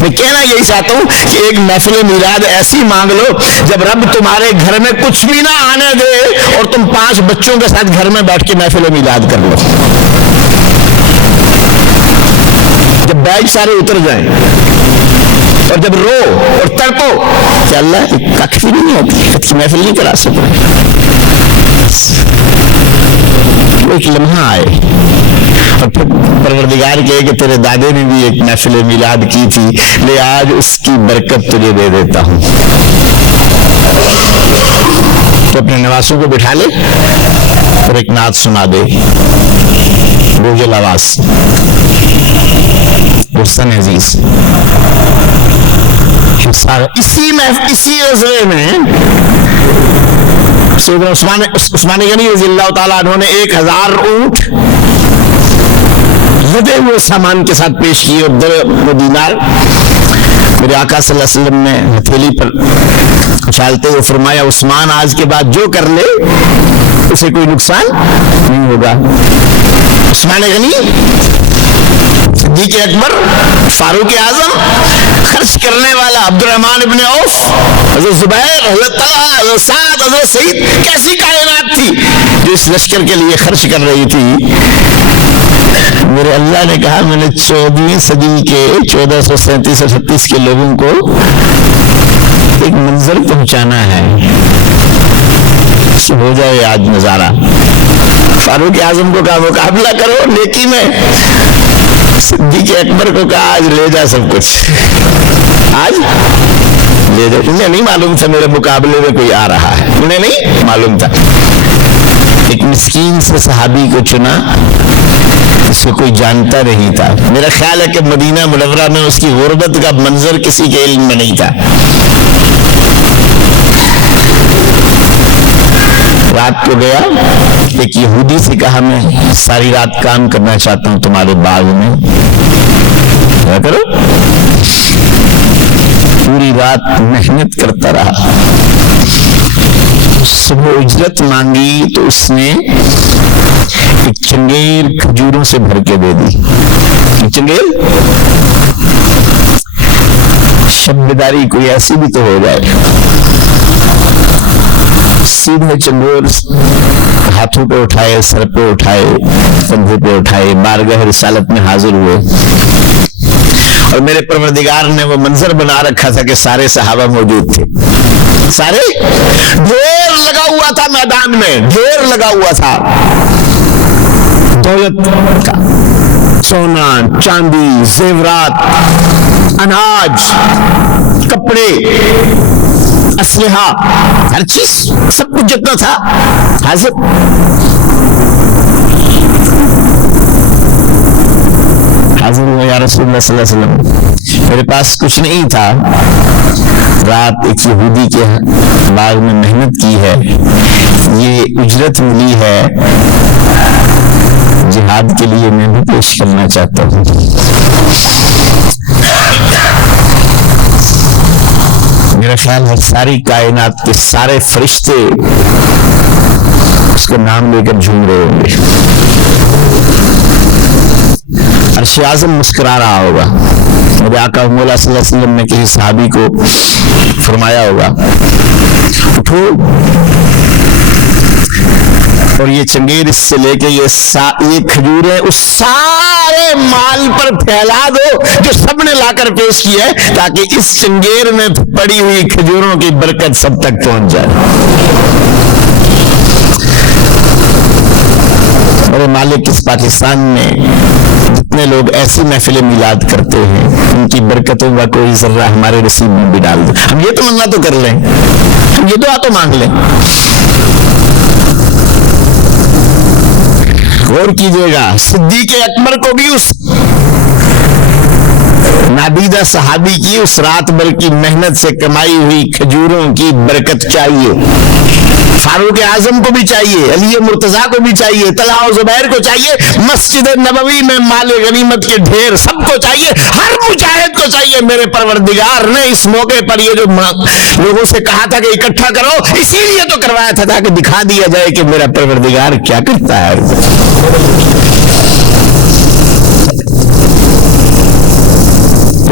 मैं कहना यही चाहता हूं कि एक महफिल मिलाद ऐसी मांग लो जब रब तुम्हारे घर में कुछ भी ना आने दे और तुम 5 बच्चों के साथ घर में बैठ के महफिल मिलाद कर लो। जब बैग सारे उतर जाएं और जब रो और तड़पो कि अल्लाह कख भी नहीं होती, महफिल नहीं करा सकते, एक लम्हा आए और फिर परवरदिगार कहे कि तेरे दादे ने भी एक महफिल मिलाद की थी, ले आज उसकी बरकत तुझे दे देता हूं। तो अपने नवासों को बिठा ले और एक नात सुना दे, बोझल आवाज, गुस्तान अजीज। इसी अज़ले में सैयदना उस्मान गनी रज़ियल्लाहु ताला अन्हु ने 1000 ऊंट लदे हुए सामान के साथ पेश किए और दीनार मेरे आका सल्लल्लाहु अलैहि वसल्लम ने हथेली पर उछालते हुए फरमाया, उस्मान आज के बाद जो कर ले उसे कोई नुकसान नहीं होगा। उस्मान गनी, सिद्दीक़ अकबर, फारूक आजम, खर्च करने वाला अब्दुर्रहमान इब्ने औफ, हज़रत ज़ुबैर, हज़रत तलहा, हज़रत साद, हज़रत सईद, कैसी कायनात थी जो इस लश्कर के लिए खर्च कर रही थी। मेरे अल्लाह ने कहा मैंने 14वीं सदी के 1437-38 के लोगों को एक मंजर पहुंचाना है, हो जाए आज नजारा। फारूक आजम को कहा मुकाबला करो नेकी में, सिद्दीक़ अकबर को कहा आज ले जा सब कुछ, आज ले जा। उन्हें नहीं मालूम था मेरे मुकाबले में कोई आ रहा है, उन्हें नहीं मालूम था। एक मिस्कीन से सहाबी को चुना जिसको कोई जानता नहीं था। मेरा ख्याल है कि मदीना मुनव्वरा में उसकी गुर्बत का मंजर किसी के इल्म में नहीं था। रात को गया, एक यहूदी से कहा मैं सारी रात काम करना चाहता हूं तुम्हारे बाग में, क्या करो? पूरी रात मेहनत करता रहा, सुबह उजरत मांगी तो उसने एक चंगेर खजूरों से भर के दे दी। चंगेर शब्ददारी कोई ऐसी भी तो हो जाए। सीधे चंगोर हाथों पे उठाए, सर पे उठाए, कंधे पे उठाए, बारगाह रिसालत में हाजिर हुए और मेरे परवरदिगार ने वो मंजर बना रखा था कि सारे सहाबा मौजूद थे। सारे ढेर लगा हुआ था मैदान में, ढेर लगा हुआ था दौलत का, सोना, चांदी, जेवरात, अनाज, कपड़े, असलहा, हर चीज, सब कुछ जितना था हाजिर। हाजिर हुआ या रसूलुल्लाह सल्लल्लाहु अलैहि वसल्लम, मेरे पास कुछ नहीं था, रात एक यहूदी के बाग में मेहनत की है, ये उजरत मिली है, जिहाद के लिए मैं भी पेश करना चाहता हूँ। मेरा ख्याल है सारी कायनात के सारे फरिश्ते उसका नाम लेकर झूम रहे होंगे। अर्श आज़म मुस्कुरा रहा होगा। मेरे आका मौला सल्लल्लाहु अलैहि वसल्लम ने किसी सहाबी को फरमाया होगा उठो और ये चंगेर इससे लेके ये खजूरें उस सारे माल पर फैला दो जो सबने लाकर पेश किया है, ताकि इस चंगेर में पड़ी हुई खजूरों की बरकत सब तक पहुंच जाए। मेरे मालिक इस पाकिस्तान में जितने लोग ऐसी महफिल मिलाद करते हैं उनकी बरकतों का कोई जर्रा हमारे नसीब में भी डाल दो। हम ये तो मन्ना तो कर लें, हम ये दुआ तो मांग लें। गौर कीजिएगा, सिद्दीक़ अकबर को भी उस नाबीदा सहाबी की उस रात भर की मेहनत से कमाई हुई खजूरों की बरकत चाहिए, फारूक आजम को भी चाहिए, अली मुर्तजा को भी चाहिए, तलहा और जुबैर को चाहिए, मस्जिद नबवी में माले गनीमत के ढेर सबको चाहिए, हर मुजाहिद को चाहिए। मेरे परवरदिगार ने इस मौके पर ये जो लोगों से कहा था कि इकट्ठा करो, इसीलिए तो करवाया था ताकि दिखा दिया जाए कि मेरा परवरदिगार क्या करता है।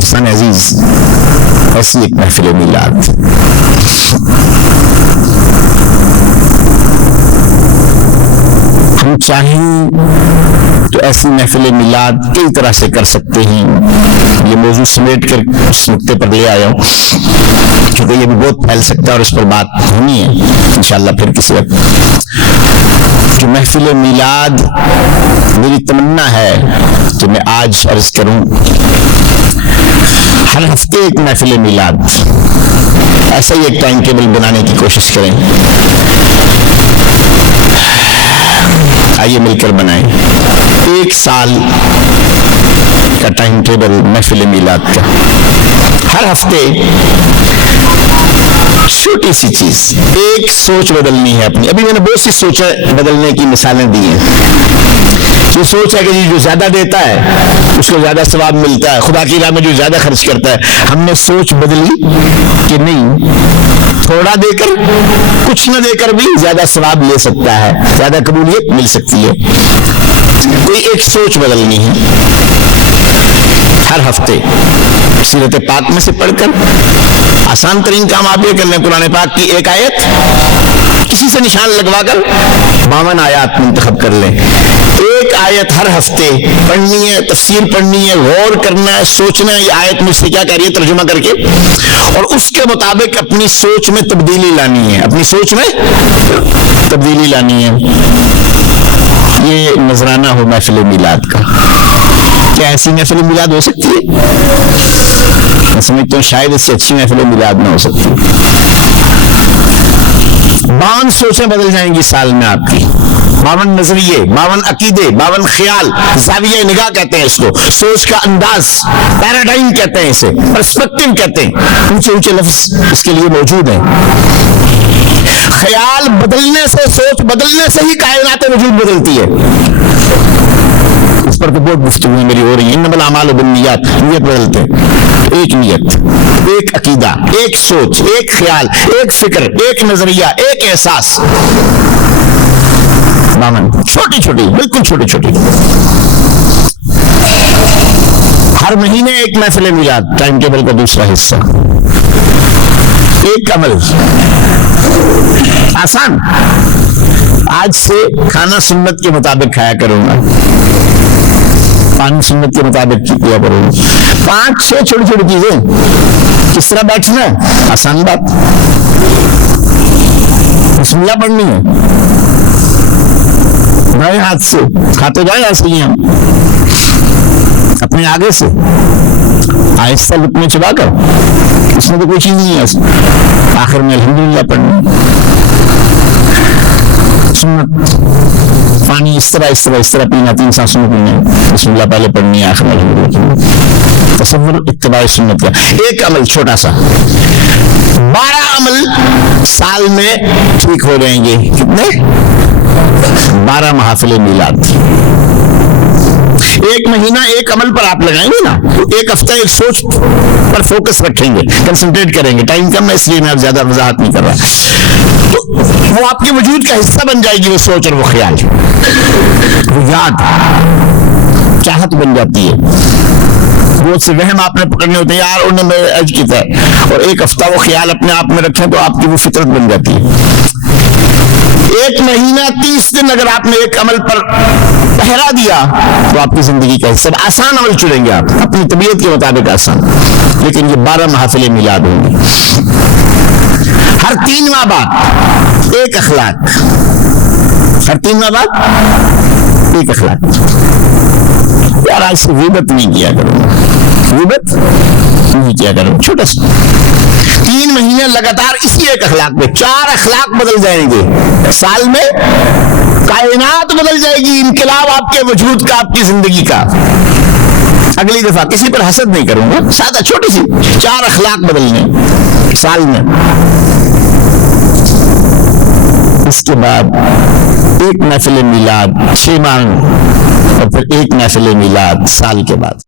दोस्तान अजीज, ऐसी एक महफिल मिलाद हम चाहें तो ऐसी महफिल मिलाद कई तरह से कर सकते हैं। ये मौजूद समेट कर इस नुक्ते पर ले आया हूं क्योंकि ये भी बहुत फैल सकता है और इस पर बात होनी है इंशाअल्लाह फिर किसी वक्त। जो महफिल मिलाद मेरी तमन्ना है कि मैं आज अर्ज करूं, हर हफ्ते एक महफिल मिलाद, ऐसा ही एक टाइम टेबल बनाने की कोशिश करें। आइए मिलकर बनाएं एक साल का टाइम टेबल महफिल मिलाद का। हर हफ्ते छोटी सी चीज, एक सोच बदलनी है अपनी। अभी मैंने बहुत सी सोचें बदलने की मिसालें दी हैं। ये सोच है कि जो ज्यादा देता है उसको ज्यादा सवाब मिलता है, खुदा की राह में जो ज्यादा खर्च करता है। हमने सोच बदली कि नहीं, थोड़ा देकर, कुछ न देकर भी ज्यादा सवाब ले सकता है, ज्यादा कबूलियत मिल सकती है। कोई एक सोच बदलनी है हर हफ्ते, सीरत पाक में से पढ़कर। आसान तरीन काम आप ये कर लें, कुरान पाक की एक आयत किसी से निशान लगवाकर 52 आयत मुंतखब कर लें। एक आयत हर हफ्ते पढ़नी है, तफसीर पढ़नी है, गौर करना है, सोचना है ये आयत मुझसे क्या कह रही है, तर्जुमा करके, और उसके मुताबिक अपनी सोच में तब्दीली लानी है, अपनी सोच में तब्दीली लानी है। ये नजराना हो महफिल मिलाद का। क्या ऐसी महफिल मिलाद हो सकती है? मैं समझता हूँ शायद इससे अच्छी महफिल मिलाद ना हो सकती। 52 सोचें बदल जाएंगी साल में आपकी, 52 नजरिए, 52 अकीदे, 52 ख्याल, ज़ाविया निगाह कहते हैं इसको, सोच का अंदाज, पैराडाइम कहते हैं इसे, पर्सपेक्टिव कहते हैं। ऊंचे ऊंचे लफ्ज इसके लिए मौजूद हैं। ख्याल बदलने से, सोच बदलने से ही कायनात वजूद बदलती है। इस पर तो बहुत गुफ्तगू मेरी हो रही है। इन्नमल आमालु बिन्नियात, नियत बदलते हैं। एक नियत, एक अकीदा, एक सोच, एक ख्याल, एक फिक्र, एक नजरिया, एक एहसास। मामन छोटी छोटी, बिल्कुल छोटी छोटी। हर महीने एक महफिल मिलाद, टाइम टेबल का दूसरा हिस्सा। एक अमल आसान, आज से खाना सुन्नत के मुताबिक खाया करूंगा, पानी सुन्नत के मुताबिक किया करूंगा। 5-6 छोटी छोटी चीजें। किस तरह बैठना है? आसान बात, बिस्मिल्लाह पढ़नी है, बाएं हाथ से खाते जाए, ऐसे ही हम अपने आगे से आहिस्ता लुकमे चबाकर, इसमें तो कोई चीज नहीं है। आखिर में अल्हम्दुलिल्लाह पढ़नी, सुन्नत पानी इस तरह पीना, 3 सांसों में पीना है। बिस्मिल्लाह पहले पढ़नी है, आखिर में अल्हम्दुलिल्लाह। तसव्वुर इत्तिबा सुन्नत का एक अमल छोटा सा। 12 अमल साल में ठीक हो जाएंगे। कितने? 12 महफिल मिलाद। एक महीना एक अमल पर आप लगाएंगे ना, तो एक हफ्ता एक सोच पर फोकस रखेंगे, कंसंट्रेट करेंगे। टाइम कम है इसलिए मैं ज्यादा वजाहत नहीं कर रहा। तो वो आपके वजूद का हिस्सा बन जाएगी, वो सोच और वो ख्याल, वो याद, चाहत बन जाती है। बहुत से वहम आपने पकड़ने होते हैं, यार उन्होंने अर्ज किया है, और एक हफ्ता वो ख्याल अपने आप में रखें तो आपकी वो फितरत बन जाती है। एक महीना 30 दिन अगर आपने एक अमल पर पहरा दिया तो आपकी जिंदगी का सब आसान अमल चुनेंगे आप, अपनी तबीयत के मुताबिक आसान। लेकिन ये 12 महफिल मिलाद होंगी। हर 3 माह बाद एक अखलाक, हर 3 माह बाद एक अखलाक। यार आज से ग़ीबत नहीं किया करो, ग़ीबत नहीं किया करो, छोटा सा। 3 महीने लगातार इसी एक अखलाक में 4 अखलाक बदल जाएंगे। साल में कायनात बदल जाएगी, इनकलाब आपके वजूद का, आपकी जिंदगी का। अगली दफा किसी पर हसद नहीं करूंगा, सादा छोटी सी 4 अखलाक बदलने साल में। इसके बाद एक महफिल मिलाद 6 माह, और फिर एक महफिल मिलाद साल के बाद।